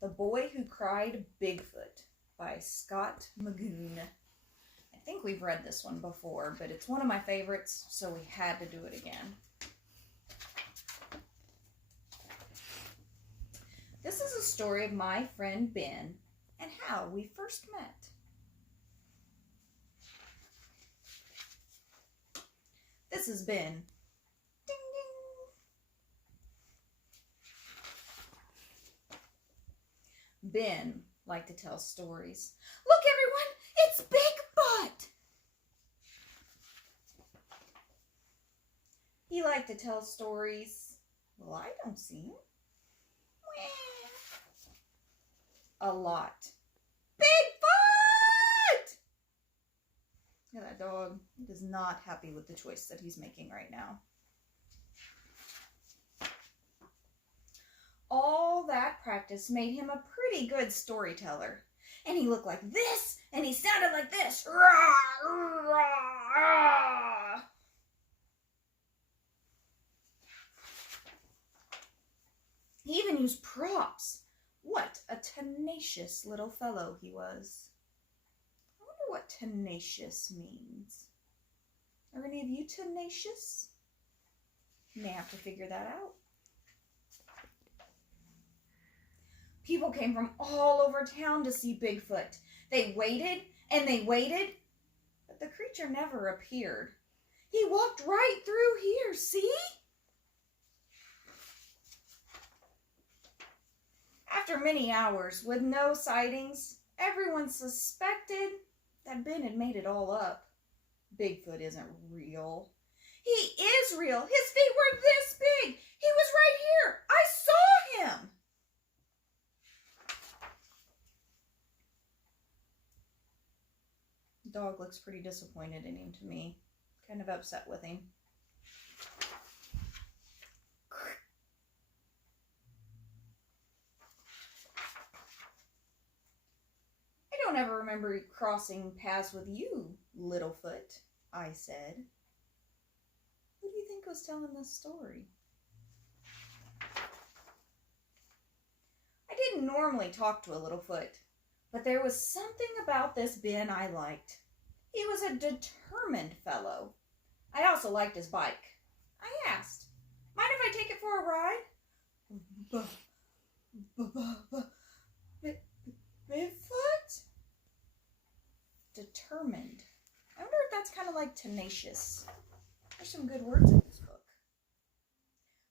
The Boy Who Cried Bigfoot by Scott Magoon. I think we've read this one before, but it's one of my favorites, so we had to do it again. This is a story of my friend Ben and how we first met. This is Ben. Ding, ding. Ben liked to tell stories. Look, everyone, it's Bigfoot! He liked to tell stories. Well, I don't see him. A lot. Bigfoot! Look at that dog. He is not happy with the choice that he's making right now. All that practice made him a pretty good storyteller. And he looked like this, and he sounded like this. Rah, rah, rah. He even used props. What a tenacious little fellow he was. I wonder what tenacious means. Are any of you tenacious? You may have to figure that out. People came from all over town to see Bigfoot. They waited and they waited, but the creature never appeared. He walked right through here, see? After many hours with no sightings, everyone suspected that Ben had made it all up. Bigfoot isn't real. He is real. His feet were this big. He was right here. I saw him. The dog looks pretty disappointed in him to me. Kind of upset with him. I don't ever remember crossing paths with you, Littlefoot, I said. Who do you think was telling this story? I didn't normally talk to a Littlefoot, but there was something about this Ben I liked. He was a determined fellow. I also liked his bike. I asked, mind if I take it for a ride? Bigfoot? Determined. I wonder if that's kind of like tenacious. There's some good words in this book.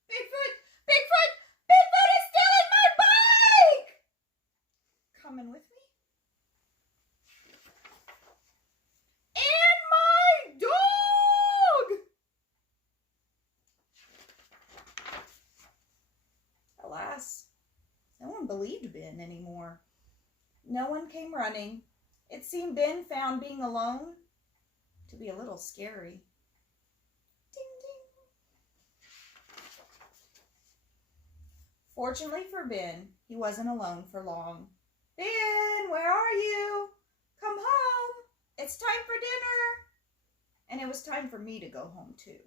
Bigfoot! Bigfoot! Bigfoot is stealing my bike! Coming with me? And my dog! Alas, no one believed Ben anymore. No one came running. It seemed Ben found being alone to be a little scary. Ding, ding. Fortunately for Ben, he wasn't alone for long. Ben, where are you? Come home. It's time for dinner. And it was time for me to go home too.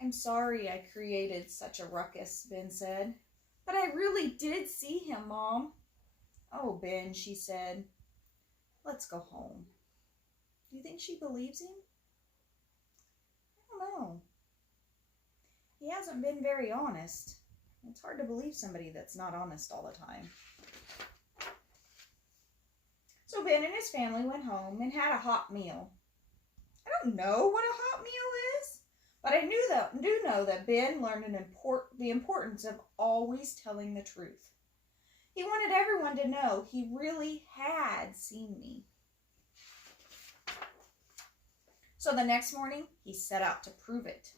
I'm sorry I created such a ruckus, Ben said. But I really did see him, Mom. Oh, Ben, she said. Let's go home. Do you think she believes him? I don't know. He hasn't been very honest. It's hard to believe somebody that's not honest all the time. So Ben and his family went home and had a hot meal. I don't know what a hot meal is. But I do know that Ben learned the importance of always telling the truth. He wanted everyone to know he really had seen me. So the next morning, he set out to prove it.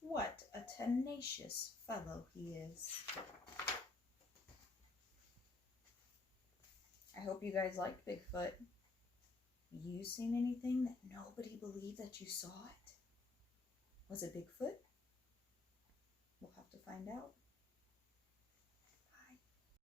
What a tenacious fellow he is. I hope you guys liked Bigfoot. You seen anything that nobody believed that you saw it? Was it Bigfoot? We'll have to find out.